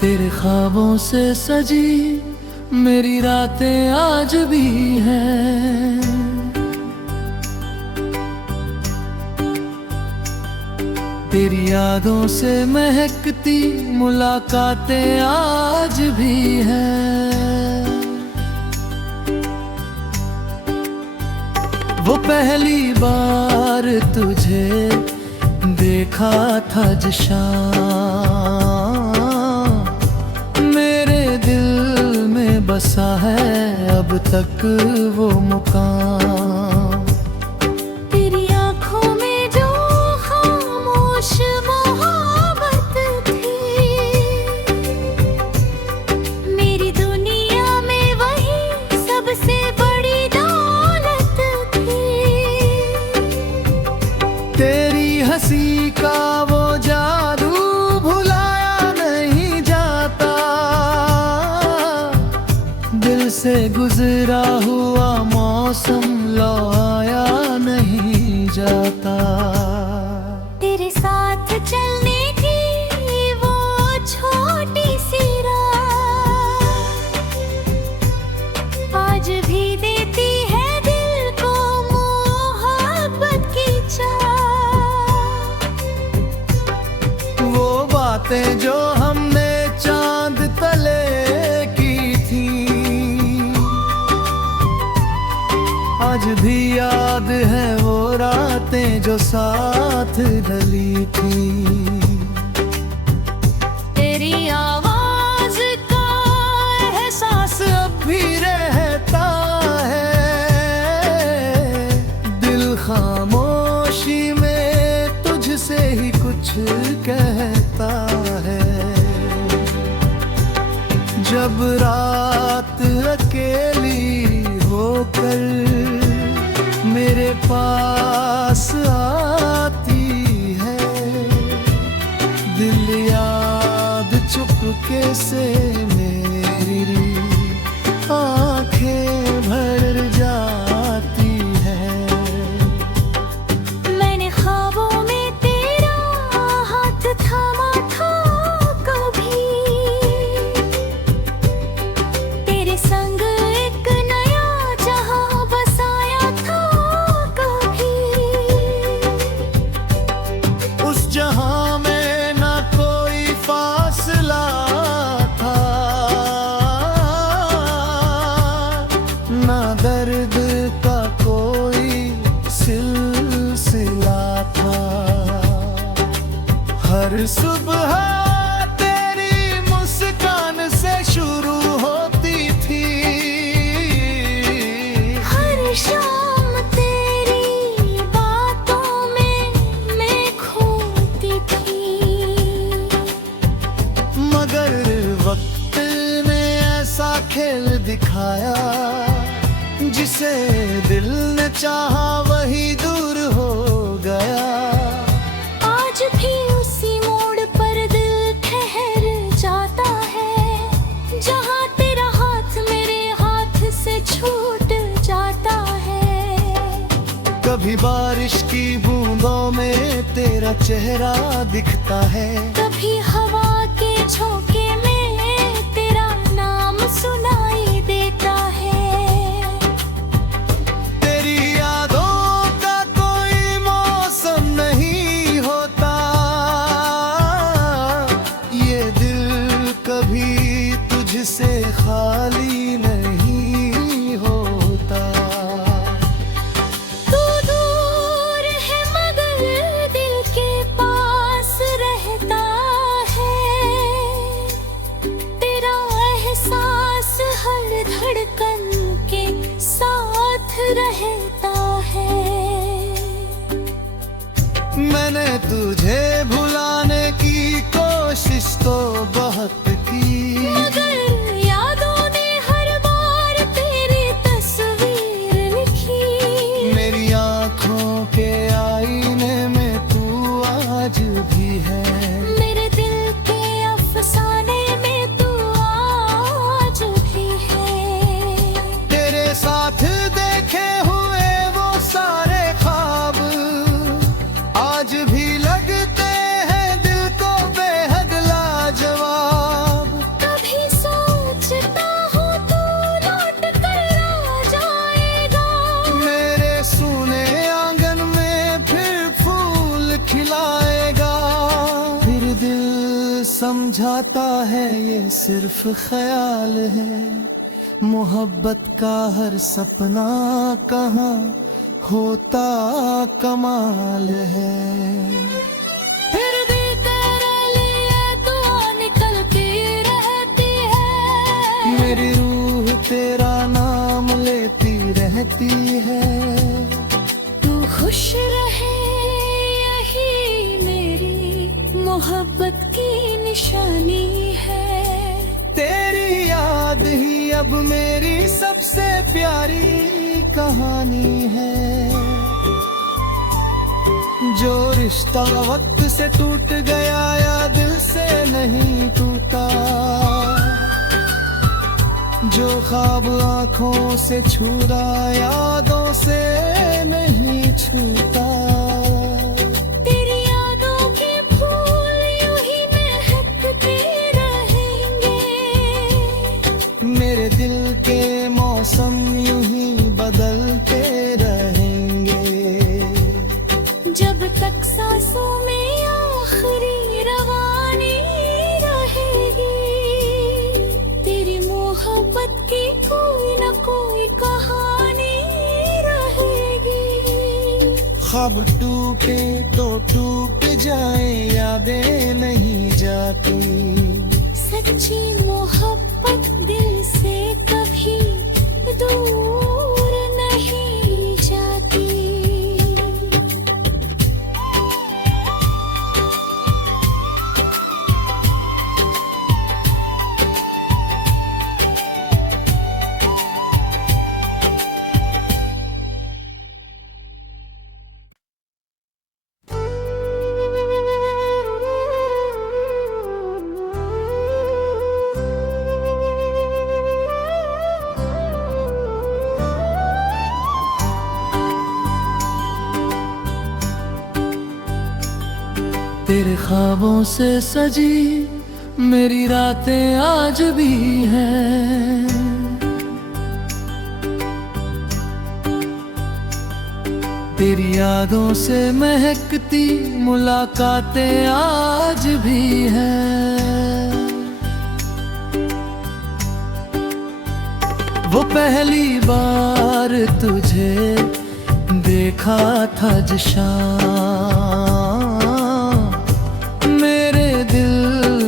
तेरे ख्वाबों से सजी मेरी रातें आज भी हैं। तेरी यादों से महकती मुलाकातें आज भी हैं। वो पहली बार तुझे देखा था जो शाम, मेरे दिल में बसा है अब तक वो मुकाम। तेरी आँखों में जो खामोश मोहब्बत थी, मेरी दुनिया में वही सबसे बड़ी दौलत थी। तेरी हंसी का वो जादू भुलाया नहीं जाता, दिल से गुजरा हुआ मौसम लौटाया नहीं जाता। तेरे साथ चलने की वो छोटी सी राह आज भी देती है दिल को मोहब्बत की चाह। वो बातें जो हमने चांद तले की थी, आज भी याद है वो रातें जो साथ ढली थी। तेरी आवाज का एहसास अब भी रहता है, दिल खामोशी में तुझसे ही कुछ कहता है। जब रात अकेली होकर मेरे पास आती है, दिल याद चुपके से मेरी आंखें भर जाती है। मैंने ख्वाबों में तेरा हाथ थामा था कभी, तेरे संग एक नया जहां बसाया था कभी। उस जहां में ना कोई फासला था, ना दर्द का कोई सिलसिला था। हर सुबह तेरी मुस्कान से शुरू होती थी, हर शाम तेरी बातों में मैं खोती थी। मगर वक्त ने ऐसा खेल दिखाया, जिसे दिल ने चाहा वही दूर हो गया। आज भी उसी मोड़ पर दिल ठहर जाता है, जहाँ तेरा हाथ मेरे हाथ से छूट जाता है। कभी बारिश की बूंदों में तेरा चेहरा दिखता है, कभी हवा के झोंके में तेरा नाम सुनाई देता है। तेरी यादों का कोई मौसम नहीं होता, ये दिल कभी तुझसे खाली नहीं होता। तू दूर है मगर दिल के पास रहता है, समझाता है ये सिर्फ ख्याल है, मोहब्बत का हर सपना कहाँ होता कमाल है। फिर भी तेरे लिए दुआ निकलती रहती है, मेरी रूह तेरा नाम लेती रहती है। तू खुश रहे यही मेरी मोहब्बत की निशानी है। तेरी याद ही अब मेरी सबसे प्यारी कहानी है। जो रिश्ता वक्त से टूट गया या दिल से नहीं टूटा, जो ख्वाब आंखों से छूटा यादों से नहीं छूटा। मेरे दिल के मौसम यूं ही बदलते रहेंगे, जब तक सांसों में आखिरी रवानी रहेगी। तेरी मोहब्बत की कोई न कोई कहानी रहेगी। ख्वाब टूटे तो टूट जाए, यादें नहीं जाती। सच्ची मोहब्बत दिल से कभी दूर नहीं जाती। तेरे ख्वाबों से सजी मेरी रातें आज भी हैं। तेरी यादों से महकती मुलाकातें आज भी हैं। वो पहली बार तुझे देखा था जो शाम, मेरे दिल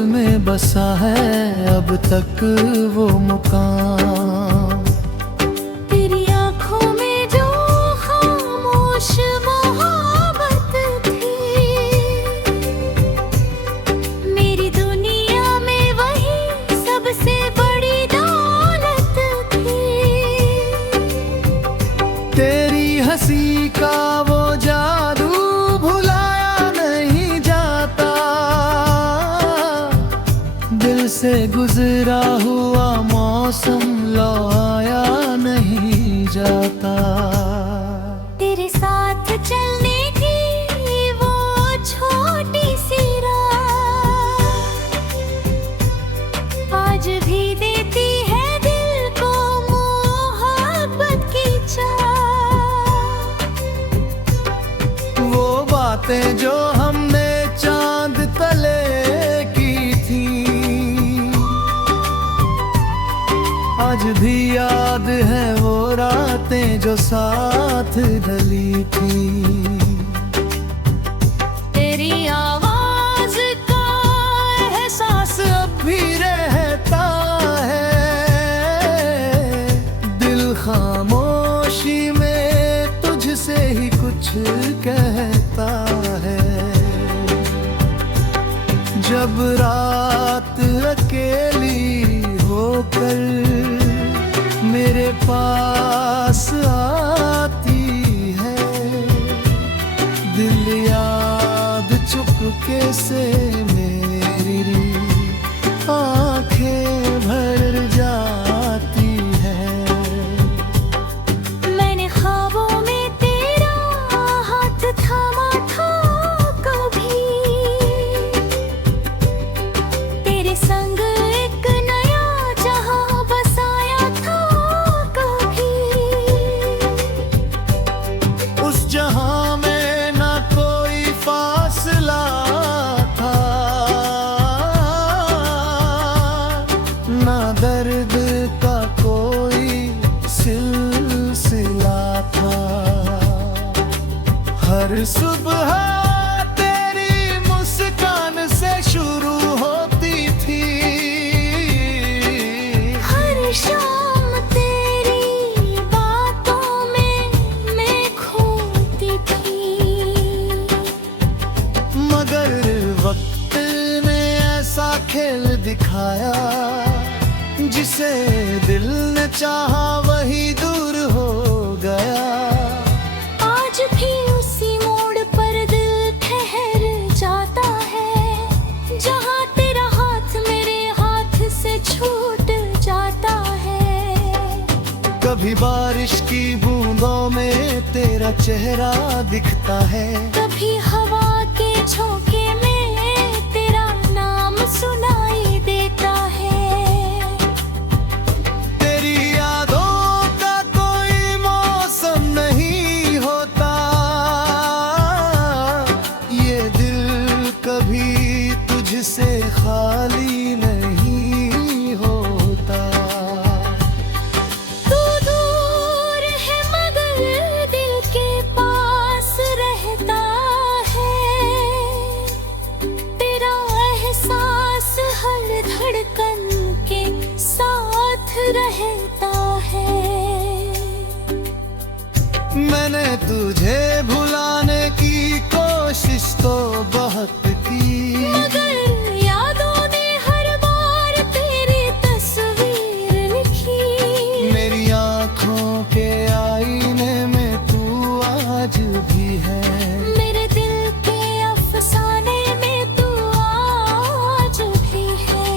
में बसा है अब तक वो मुकाम। तेरी आंखों में जो खामोश मोहब्बत थी, मेरी दुनिया में वही सबसे बड़ी दौलत थी। तेरी हंसी का वो जादू भुलाया नहीं जाता, दिल से गुजरा हुआ मौसम लौटाया नहीं जाता। तेरे साथ चलने की वो छोटी सी राह आज भी देती है दिल को मोहब्बत की चाह। वो बातें जो हमने चांद तले की थी, आज भी याद है वो रातें जो साथ ढली थी। तेरी आवाज का एहसास अब भी रहता है, दिल खामोशी में तुझसे ही कुछ कहता है। जब रात अकेली होकर मेरे पास आती है, दिल याद चुपके से मेरी आंखें भर जाती है। मैंने ख्वाबों में तेरा हाथ थामा था कभी, तेरे संग एक नया जहां बसाया था कभी। उस जहां में ना कोई फासला था, से शुरू होती थी। हर शाम तेरी बातों में मैं खोती थी। मगर वक्त ने ऐसा खेल दिखाया, जिसे दिल ने चाहा वही दूर हो गया। आज भी उसी मोड़ पर दिल ठहर जाता है, जहाँ तेरा हाथ मेरे हाथ से छूट जाता है। कभी बारिश की बूंदों में तेरा चेहरा दिखता है, कभी हवा के झोंके में तेरा नाम सुनाई देता है। तेरी यादों का कोई मौसम नहीं होता, ये दिल कभी तुझसे खाली नहीं होता। तू दूर है मगर दिल के पास रहता है। तेरा एहसास हर धड़कन के साथ रहता है। मैंने तुझे भुलाने की कोशिश तो बहुत की, मगर यादों ने हर बार तेरी तस्वीर लिखी। मेरी आँखों के आईने में तू आज भी है। मेरे दिल के अफसाने में तू आज भी है।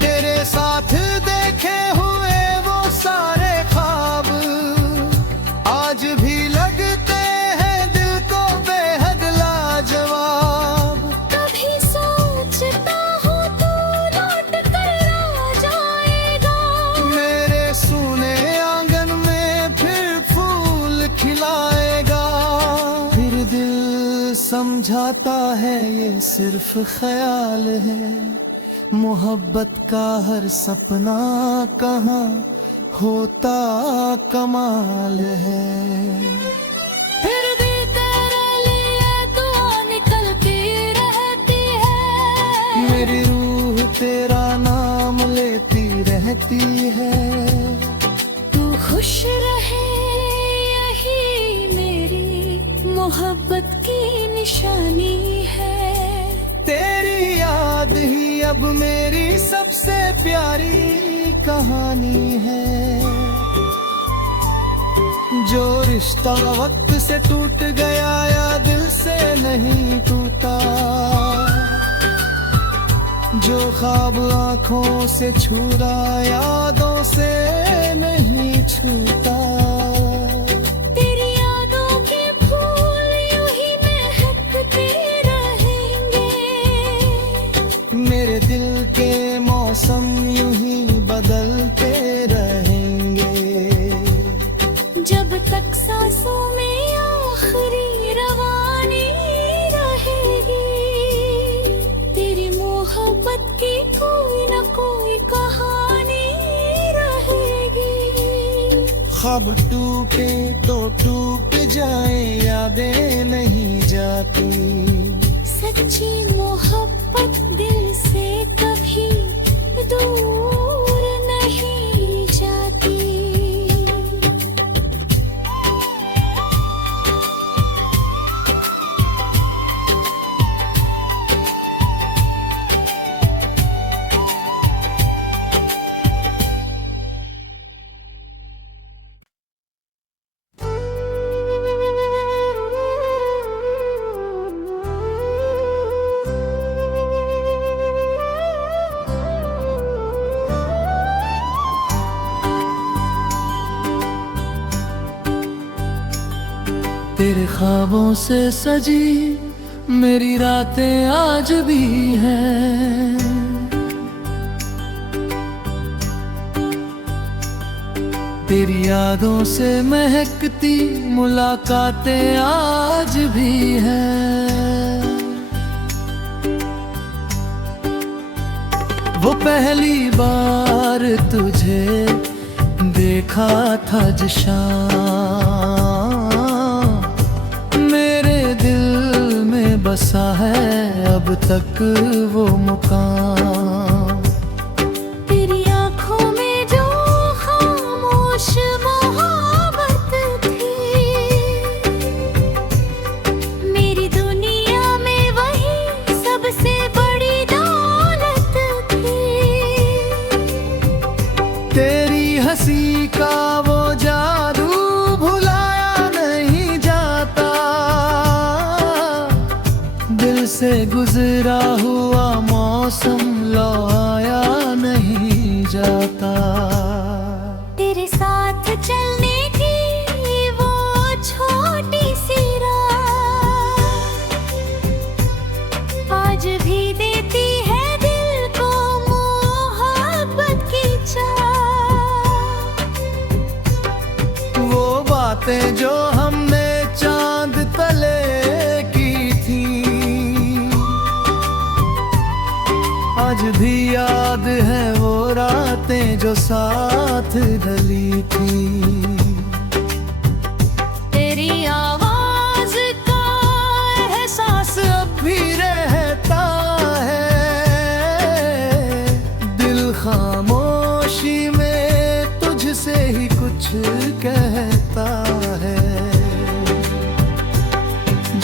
तेरे साथ देखे हुए वो सारे ख्वाब आज भी लगते हैं दिल को बेहद लाजवाब। कभी सोचता हूँ तू लौट कर आ जाएगा। मेरे सूने आंगन में फिर फूल खिलाएगा। फिर दिल समझाता है ये सिर्फ ख्याल है, मोहब्बत का हर सपना कहाँ होता कमाल है। फिर भी तेरे लिए दुआ निकलती रहती है। मेरी रूह तेरा नाम लेती रहती है। तू खुश रहे यही मेरी मोहब्बत की निशानी है। तेरी याद ही अब मेरी सबसे प्यारी कहानी है। जो रिश्ता वक्त से टूट गया या दिल से नहीं टूटा, जो ख्वाब आंखों से छूटा यादों से नहीं छूटा। तेरी यादों के फूल यूं ही महकते रहेंगे। मेरे दिल के मौसम यूं ही बदलते रहेंगे। जब तक सांसों में आखिरी रवानी रहेगी, तेरी मोहब्बत की कोई न कोई कहानी रहेगी। ख्वाब टूटे तो टूट जाए, यादें नहीं जाती। सच्ची मोहब्बत दिल से कभी दूर नहीं जाती। तेरे ख्वाबों से सजी मेरी रातें आज भी हैं। तेरी यादों से महकती मुलाकातें आज भी हैं। वो पहली बार तुझे देखा था जो शाम, मेरे दिल में बसा है अब अब तक वो मुकाम। तेरी आंखों में जो खामोश मोहब्बत थी, मेरी दुनिया में वही सबसे बड़ी दौलत थी। तेरी हंसी का वो जादू भुलाया नहीं जाता, दिल से गुजरा हुआ मौसम लौटाया नहीं जाता। तेरे साथ चलने की वो छोटी सी राह आज भी देती है दिल को मोहब्बत की चाह। वो बातें जो हमने चांद तले की थी, आज भी याद है वो रातें जो साथ ढली थी। तेरी आवाज का एहसास अब भी रहता है, दिल खामोशी में तुझसे ही कुछ कहता है।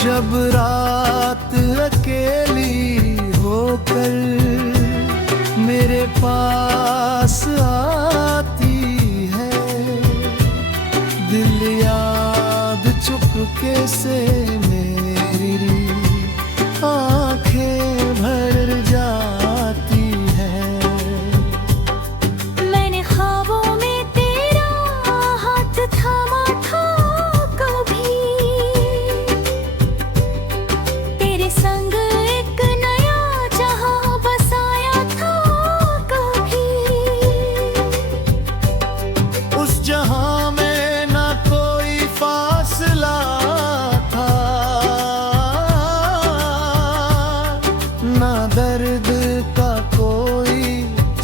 जब रात अकेली होकर मेरे पास आती है, दिल याद चुपके से मेरी आंखें भर जाती है। मैंने ख्वाबों में तेरा हाथ थामा था कभी, तेरे संग एक नया जहां बसाया था कभी। उस जहां में ना कोई फासला था, ना दर्द का कोई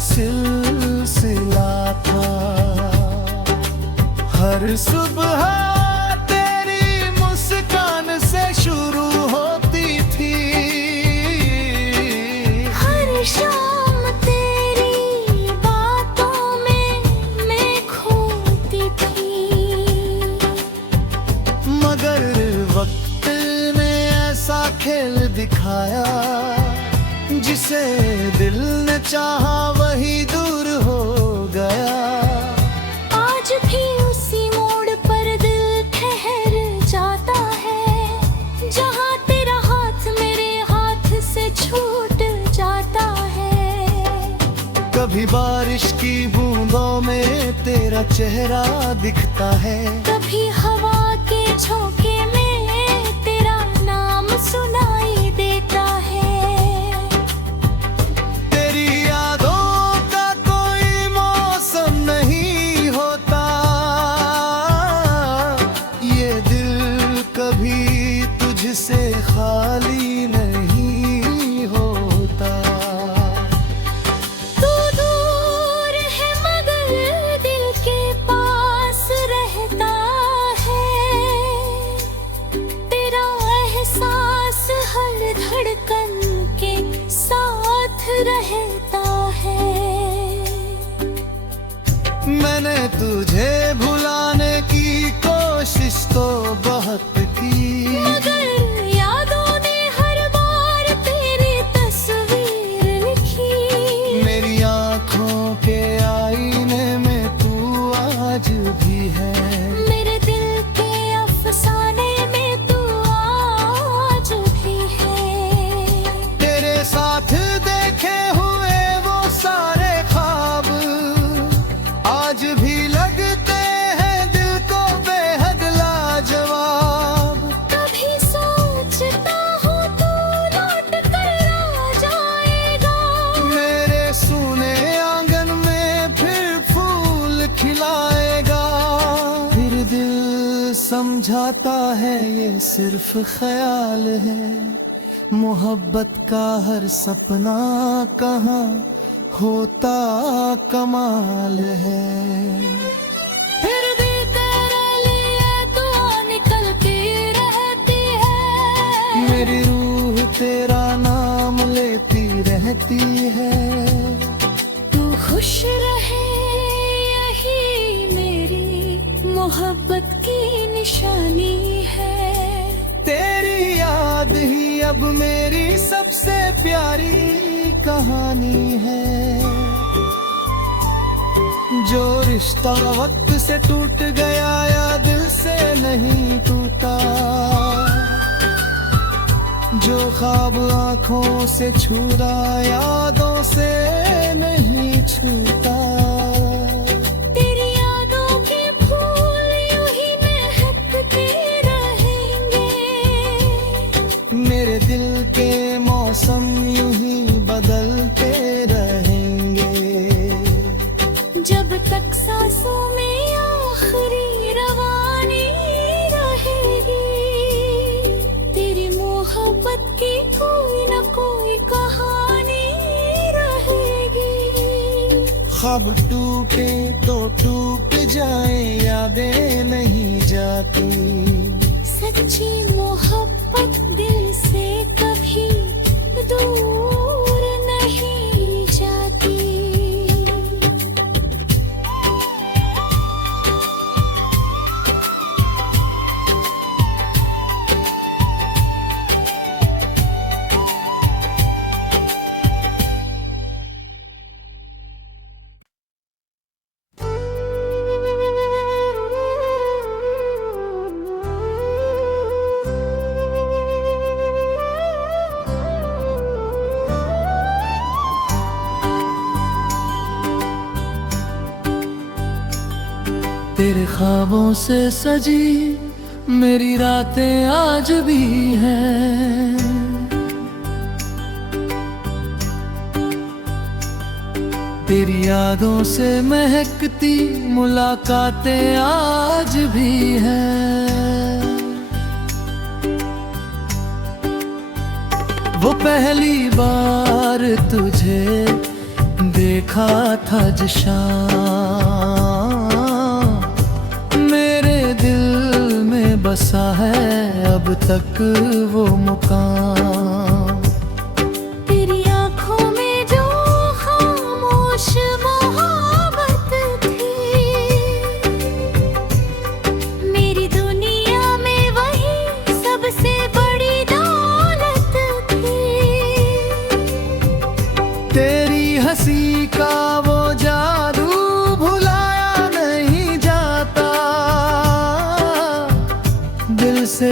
सिलसिला था। हर सुबह तेरी मुस्कान से शुरू होती थी, हर शाम तेरी बातों में मैं खोती थी। मगर वक्त ने ऐसा खेल दिखाया, जिसे दिल ने चाहा वही दूर हो गया। आज भी उसी मोड़ पर दिल ठहर जाता है, जहां तेरा हाथ मेरे हाथ से छूट जाता है। कभी बारिश की बूंदों में तेरा चेहरा दिखता है, कभी हवा के झोंके में तेरा नाम सुनाई देता है। तेरी यादों का कोई मौसम नहीं होता, ये दिल कभी तुझसे खाली नहीं होता। तू दूर है मगर दिल के पास रहता है, तेरा एहसास हर धड़कन के साथ रहता है। मैंने तुझे भुलाने की कोशिश तो बहुत की, मगर यादों ने हर बार तेरी तस्वीर लिखी। मेरी आंखों के आईने में तू आज भी है, मेरे दिल के अफसाने में तू आज भी है। तेरे साथ देखे हुए वो सारे ख्वाब आज भी लगते हैं दिल को बेहद लाजवाब। कभी सोचता हूँ तू लौट कर आ जाएगा, मेरे सूने आंगन में फिर फूल खिलाएगा। फिर दिल समझाता है ये सिर्फ ख्याल है, मोहब्बत का हर सपना कहाँ होता कमाल है। फिर भी तेरे लिए दुआ निकलती रहती है। मेरी रूह तेरा नाम रहती है। तू खुश रहे यही मेरी मोहब्बत की निशानी है। तेरी याद ही अब मेरी सबसे प्यारी कहानी है। जो रिश्ता वक्त से टूट गया या दिल से नहीं टूटा, जो ख्वाब आंखों से छूटा यादों से नहीं छूटा। तेरी यादों के फूल यूं ही महकते रहेंगे। मेरे दिल के मौसम यूं ही बदलते रहेंगे। जब तक सांसों में आखिरी रवानी रहेगी, तेरी मोहब्बत की कोई न कोई कहानी रहेगी। ख्वाब टूटे तो टूट जाए, यादें नहीं जाती। सच्ची मोहब्बत दिल से कभी दूर नहीं जाती। तेरे ख्वाबों से सजी मेरी रातें आज भी हैं। तेरी यादों से महकती मुलाकातें आज भी हैं। वो पहली बार तुझे देखा था जो शाम, मेरे दिल में बसा है अब तक वो मुकाम। तेरी आँखों में जो खामोश मोहब्बत थी, मेरी दुनिया में वही सबसे बड़ी दौलत थी। तेरी हंसी का वो जादू भुलाया नहीं जाता, दिल से